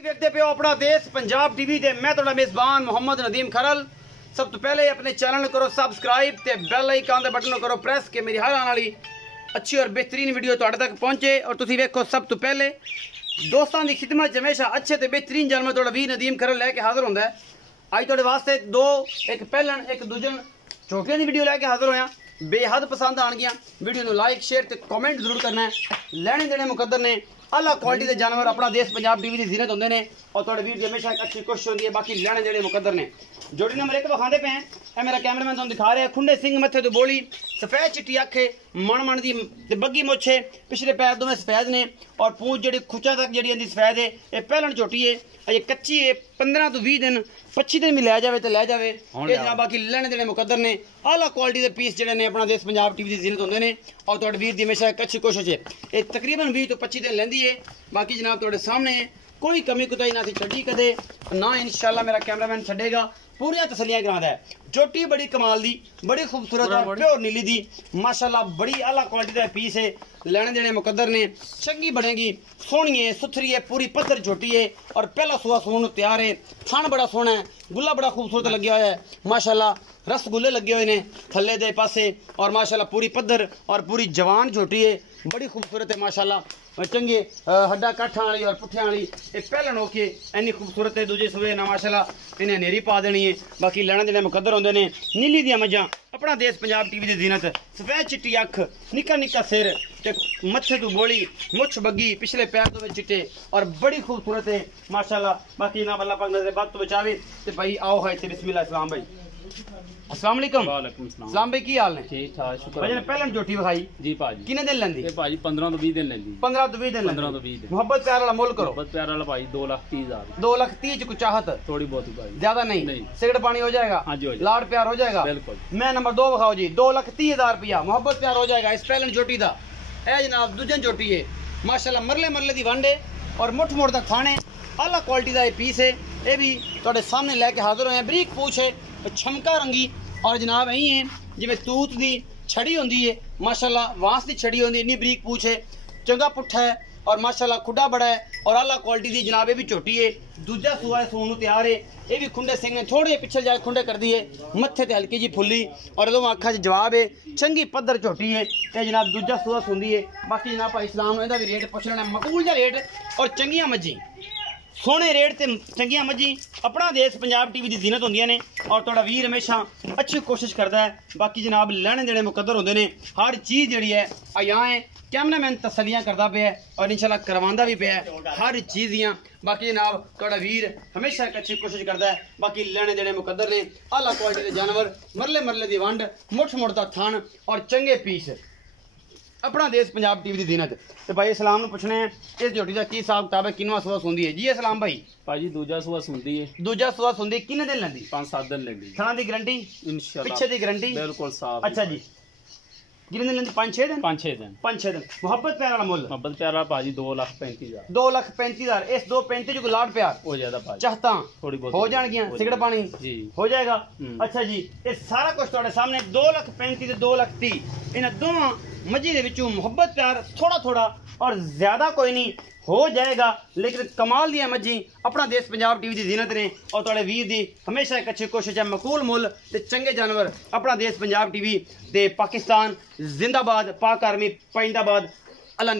देखते पे अपना देश पंजाब टीवी ते मैं थोड़ा मेजबान मोहम्मद नदीम खरल। सब तो पहले अपने चैनल करो सब्सक्राइब ते बेल आइकन दे बटन करो प्रेस के मेरी हर आने वाली अच्छी और बेहतरीन वीडियो तुहाडे तक पहुंचे। और तुसीं वेखो सब तो पहले दोस्तों की खिदमत हमेशा अच्छे ते बेहतरीन जानवर थोड़ा वीर नदीम खरल लैके हाजिर होंदा है। अज तुहाडे वास्ते दो एक पहलन एक दूजन छोटियां दी वीडियो लैके हाजिर होया। बेहद पसंद आनगियां। वीडियो नूं लाइक शेयर ते कमेंट जरूर करना है। लैने देने मुकद्दर ने आला क्वालिटी के जानवर अपना देश पंजाब टीवी की जीनत होंगे ने और थोड़े वीर की हमेशा एक अच्छी कोशिश होती है। बाकी लैने देने मुकद्दर ने जोड़ी नंबर एक विखाते पे हैं। यह मेरा कैमरामैन तुम दिखा रहे हैं। खुंडे सिंह मथे तो बोली सफेद चिट्टी अखे मन मन की बग्गी मुछ है। पिछले पैर दोवें सफेद ने और पूंछ जी खुचा तक जी आँदी सफेद है। यह पहलन झोटी है अजे कच्ची है। 15 तो 20 दिन 25 दिन भी लै जाए तो लै जाए जनाब। बाकी लैने देने मुकद्दर ने आला क्वालिटी के पीस जोड़े ने अपना देश पंजाब टीवी की जीनत होंगे ने और थोड़े वीर की हमेशा एक अच्छी कोशिश है। ये तकरीबन 20 तो 25 दिन लेंदी है। बाकी जनाब थोड़े सामने है कोई कमी कुताही ना छड़ी कदे ना इंशाल्लाह मेरा कैमरामैन छड़ेगा। पूरी तसलियां करांदा है। चोटी बड़ी कमाल दी बड़ी खूबसूरत है प्योर नीली दी माशाल्लाह बड़ी आला क्वालिटी का पीस है। लेने देने मुकद्दर ने चंगी बनेगी सोहनी है सुथरी है पूरी पत्थर छोटी है और पहला सुहा सून तैयार है। थान बड़ा सोहना है गुल्ला बड़ा खूबसूरत लगे हुआ है माशाल्लाह। रसगुल्ले लगे हुए ने थल्ले दे पासे और माशाल्लाह पूरी पत्थर और पूरी जवान छोटी है बड़ी खूबसूरत है माशाल्लाह। चंगे हड्डा काठा वाली और पुठिया वाली ये पहलन होके इन्नी खूबसूरत है। दूजे सुबह ना माशाल्लाह इन्हें नेरी पा देनी है। बाकी लैने देने मुकद्दर होंगे ने नीली दियां मझां अपना देश पंजाब टीवी की जीनत सफेद चिट्टी अख निक्का निक्का सिर ते मत्थे तो बोली मुछ बग्गी पिछले पैर तो चिट्टे और बड़ी खूबसूरत है माशाल्लाह। बाकी ना अल्लाह पाक नजर बात तो बचावे ते भाई आओ है बिस्मिल्लाह इस्लाम भाई अस्सलाम वालेकुम। वालेकुम सलाम। सलाम भाई की हाल ने? ठीक ठाक शुक्र भाई ने पहलन झोटी विखाई जी भाजी किने दिन लेंदी? ये भाजी 15 तो 20 दिन लेंदी। 15 तो 20 दिन 15 तो 20 दिन। मोहब्बत प्यार वाला मोल करो। मोहब्बत प्यार वाला भाई 2,30,000 2,30,000 च कुछ चाहत थोड़ी बहुत ही भाई ज्यादा नहीं सिगरेट पानी हो जाएगा। हाँ जी हो जाएगा। लाड प्यार हो जाएगा बिल्कुल। मैं नंबर 2 विखाओ जी 2,30,000 रुपया मोहब्बत प्यार हो जाएगा इस पहलन झोटी दा। ए जनाब दूजन झोटी है माशाल्लाह मरले मरले दी वंड है और मुठ मुठ दा खाने आला क्वालिटी का पीस है। ये भी तुहाडे सामने लैके हाजिर होए। बरीक पूछ है छमका रंगी और जनाब यही है जिवें तूत दी छड़ी होंदी है माशाल्लाह वांस दी छड़ी होंदी इन्नी बरीक पूछ है चंगा पुट्ठा है और माशाल्लाह खुडा बड़ा है और आला क्वालिटी दी जनाब ये भी छोटी है। दूजा सुआ सून तैयार है। ये भी खुंडे सिंह ने थोड़े पिछले जाके खुंडे कर दिए मत्थे ते हल्की जी फुल्ली और दो अखा च जवाब है चंगी पद्धर झोटी है। ये जनाब दूजा सुआ सुंदी है। बाकी जनाब भाई इस्लाम इहदा भी रेट पुछ लेना मकबूल जा रेट और चंगियां मज्जी सोहने रेट ते चंगियां मज्जी अपना देश पंजाब टीवी की जीनत होंदियां ने और थोड़ा वीर हमेशा अच्छी कोशिश करता है। बाकी जनाब लैने देने मुकद्दर होंदे ने हर चीज़ जी है यहाँ है कैमरामैन तसलियां करता पे है और इंशाल्लाह करवांदा भी पे है हर चीज़ दियाँ। बाकी जनाब थोड़ा वीर हमेशा एक अच्छी कोशिश करता है। बाकी लैने देने मुकद्दर ने आला क्वालिटी के जानवर मरले मरले की वंड मुठ मुठ दा थान और चंगे पीस अपना देश पंजाब टीवी की जीनत। तो भाई इस्लाम पूछने इस झोटी का की हिसाब किताब है किनवा सुहा सुंदी है जी? इस्लाम भाई भाजी दूजा सुहा सुनदी है। दूजा सुहा सुंदी किन्ने दिन लेंदी? 5-7 दिन लेंदी। थाना की गारंटी इंशाल्लाह पिछे की गारंटी बिल्कुल साफ। अच्छा जी किन्ने दिन लेंदी? 5-6 दिन 5-6 दिन 5-6 दिन। मोहब्बत प्यार वाला मुल मोहब्बत प्यार वाला भाजी 2,35,000 2,35,000 इस 2,35 को लाड प्यार हो जाता भाजी चाहता थोड़ी बहुत हो जाएगी सिगरेट पानी जी हो जाएगा। अच्छा जी ये सारा कुछ तुहाडे सामने 2,35,000 ते 2,30,000 इन दोवां मजी दे विचों मोहब्बत प्यार थोड़ा थोड़ा और ज्यादा कोई नहीं हो जाएगा। लेकिन कमाल दियां मजी अपना देश पंजाब टीवी की जीनत ने और थोड़े वीर दी हमेशा एक अच्छी कोशिश है मकूल मुल ते चंगे जानवर अपना देश पंजाब टीवी ते पाकिस्तान जिंदाबाद पाक आर्मी पाइंदाबाद अल्लाह